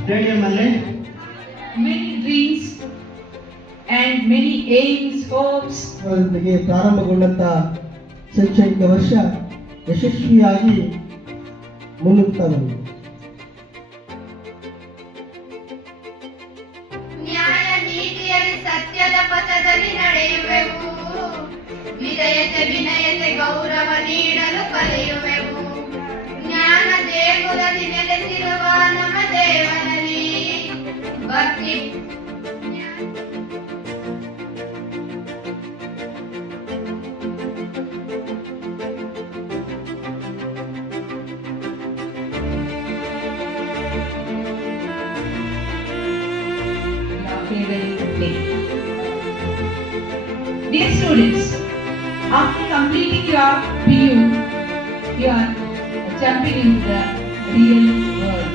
Stadium ಅಲ್ಲಿ many dreams and many aims, hopes. ಅವರೊಂದಿಗೆ ಪ್ರಾರಂಭಗೊಂಡಂತ ಶೈಕ್ಷಣಿಕ ವರ್ಷ ಯಶಸ್ವಿಯಾಗಿ ಮುನ್ನುಗ್ತಾ ಬಂದಿದೆ. ನ್ಯಾಯ ನೀತಿಯಲ್ಲಿ ಸತ್ಯದ ಪಥದಲ್ಲಿ ನಡೆಯುವೆವು, ವಿಧೇಯತೆ ವಿನಯತೆ ಗೌರವ ನೀಡಲು ಕಲಿಯುವೆವು. ಜ್ಞಾನ ದೇಗುಲದಿ ನೆಲೆಸಿರುವ ನಮ್ಮ ದೇವನಲ್ಲಿ ಭಕ್ತಿ Dear students, after completing your PU, you are jumping into the real world.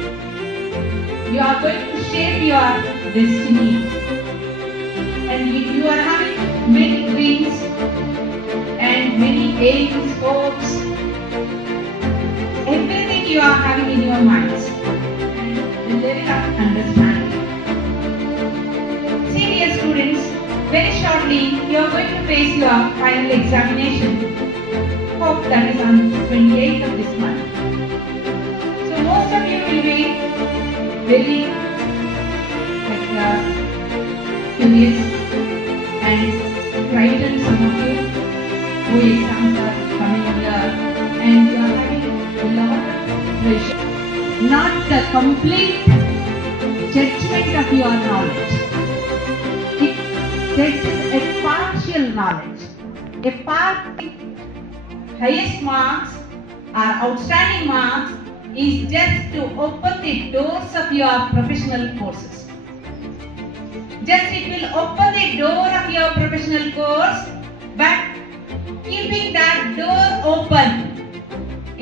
You are going to shape your destiny, and you are having many dreams and many aims, hopes, everything you are having in your minds, and the level of understanding. See, dear students, very shortly you are going to face your final examination. Hope that is on 28th of this month. So most of you will be very curious and frightened, some of you, who exams are coming up and you are having a lot of pressure. Not the complete judgment of your knowledge. That is a partial knowledge. A part highest marks or outstanding marks is just to open the doors of your professional courses. Just it will open the door of your professional course, but keeping that door open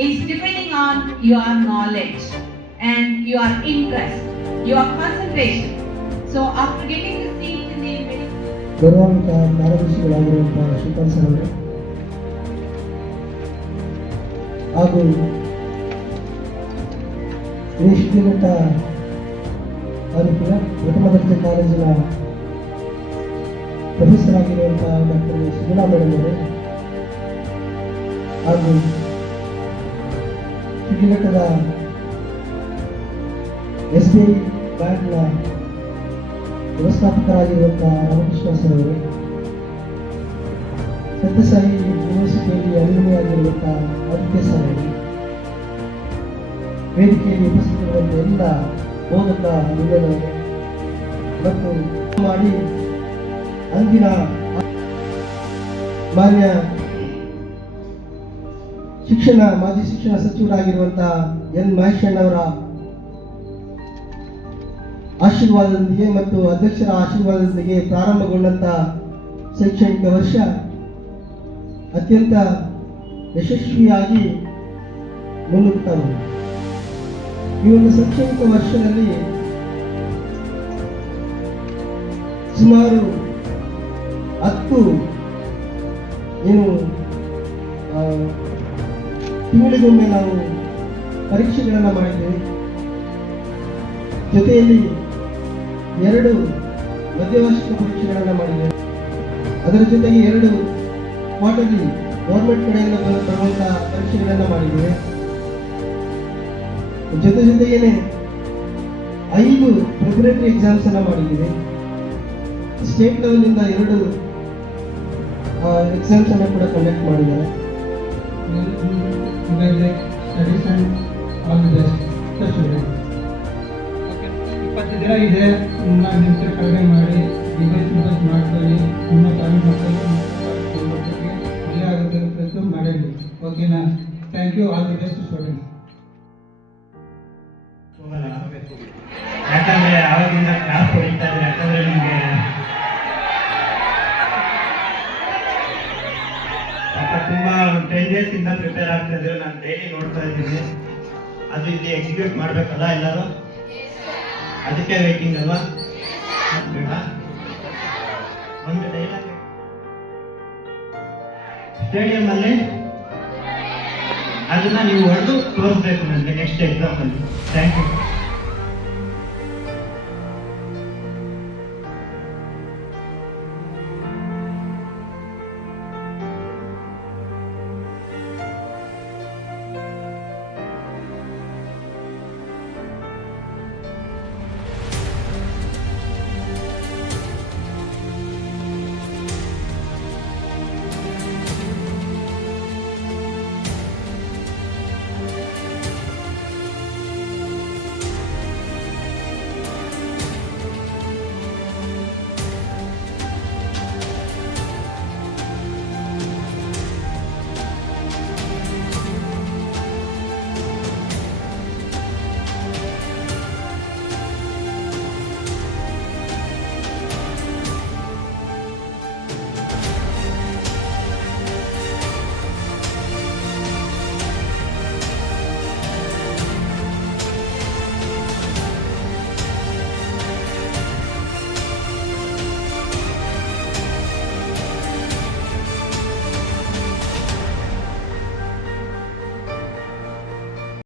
is depending on your knowledge and your interest, your concentration. So after getting the seat in the ಗೌರವಾನ್ವಿತ ಕಾರ್ಯದರ್ಶಿಗಳಾಗಿರುವಂತಹ Srikanth sir ಅವರು ಹಾಗೂ ಶಿಡ್ಲಘಟ್ಟ ತಾಲೂಕಿನ ಪ್ರಥಮ ದರ್ಜೆ ಕಾಲೇಜಿನ professor ಆಗಿರುವಂತಹ doctor Suguna madam ಅವರು ಹಾಗೂ ಶಿಡ್ಲಘಟ್ಟದ SBI ಬ್ಯಾಂಕ್ನ ವ್ಯವಸ್ಥಾಪಕರಾಗಿರುವಂತಹ ರಾಮಕೃಷ್ಣ ಸರ್ ಅವರು, ಸತ್ಯಸಾಯಿ ಯೂನಿವರ್ಸಿಟಿಯಲ್ಲಿ ಅನುಮತಿ ಆಗಿರುವಂತಹ ಆದಿತ್ಯ ಸರ್ ಅವರು, ವೇದಿಕೆಯಲ್ಲಿ ಉಪಸ್ಥಿತರಿರುವಂಥ ಎಲ್ಲ ಬೋಧಕ ನಿಲಯದವರು ಮತ್ತು ಮಾಡಿ ಅಂದಿನ ಮಾನ್ಯ ಮಾಜಿ ಶಿಕ್ಷಣ ಸಚಿವರಾಗಿರುವಂತಹ ಎನ್ ಮಹೇಶಣ್ಣವರ ಆಶೀರ್ವಾದದೊಂದಿಗೆ ಮತ್ತು ಅಧ್ಯಕ್ಷರ ಆಶೀರ್ವಾದದೊಂದಿಗೆ ಪ್ರಾರಂಭಗೊಂಡಂತ ಶೈಕ್ಷಣಿಕ ವರ್ಷ ಅತ್ಯಂತ ಯಶಸ್ವಿಯಾಗಿ ಮುನ್ನುಗ್ತಾ ಬಂದಿದೆ. ಈ ಒಂದು ಶೈಕ್ಷಣಿಕ ವರ್ಷದಲ್ಲಿ ಸುಮಾರು 10 ತಿಂಗಳಿಗೊಮ್ಮೆ ನಾವು ಪರೀಕ್ಷೆಗಳನ್ನು ಮಾಡಿದ್ದೇವೆ. ಜೊತೆಯಲ್ಲಿ 2 ಮಧ್ಯವಾರ್ಷಿಕ ಪರೀಕ್ಷೆಗಳನ್ನು ಮಾಡಿದ್ದೇವೆ. ಅದರ ಜೊತೆಗೆ 2 ಕ್ವಾರ್ಟರ್ಲಿ ಗೌರ್ಮೆಂಟ್ ಕಡೆಯಿಂದ ಬರುವಂತಹ ಪರೀಕ್ಷೆಗಳನ್ನು ಮಾಡಿದ್ದೇವೆ. ಜೊತೆಗೇನೆ 5 ಪ್ರಿಪರೇಟರಿ ಎಕ್ಸಾಮ್ಸ್ ಅನ್ನು ಮಾಡಿದ್ದೇವೆ. ಸ್ಟೇಟ್ ಲೆವೆಲ್ ಇಂದ 2 ಎಕ್ಸಾಮ್ಸ್ ಅನ್ನು ಕೂಡ ಕಂಡಕ್ಟ್ ಮಾಡಿದ್ದಾರೆ. ದಿನ ಇದೆ, ನಿಮ್ಮ ನಿಮಿಷ ಕಡಿಮೆ ಮಾಡಿ ಡಿಬೇಟ್ ಮಾಡ್ಕೊಳ್ಳಿ, ನಿಮ್ಮ ತಾಲೂಕು ಮಕ್ಕಳು ಅಲ್ಲೇ ಆಗುತ್ತೆ ಮಾಡೇಳಿ. ಓಕೆನಾ? Thank you. All the best students. ಯಾಕಂದ್ರೆ ಆವಾಗಿಂದ ಕ್ಲಾಸ್ ಹೊಡಿತಾ ಇದ್ರೆ, ಯಾಕಂದ್ರೆ ನಿಮಗೆ ತುಂಬಾ 10 days ಇಂದ ಪ್ರಿಪೇರ್ ಆಗ್ತಾ ಇದ್ರೆ ನಾನು ಡೈಲಿ ನೋಡ್ತಾ ಇದ್ದೀನಿ. ಅದು ಇಲ್ಲಿ ಎಕ್ಸಿಕ್ಯೂಟ್ ಮಾಡ್ಬೇಕಲ್ಲ ಎಲ್ಲರೂ, ಅದಕ್ಕೆ ವೇಟಿಂಗ್ ಅಲ್ವಾ? ಒಂದು ಡೈಲಾಗ್ ಸ್ಟೇಡಿಯಂ ಅಲ್ಲಿ ಅದನ್ನ ನೀವು ಹೊಡೆದು ತೋರಿಸ್ಬೇಕು ನನಗೆ ನೆಕ್ಸ್ಟ್ ಎಕ್ಸಾಮ್ ಅಲ್ಲಿ. Thank you.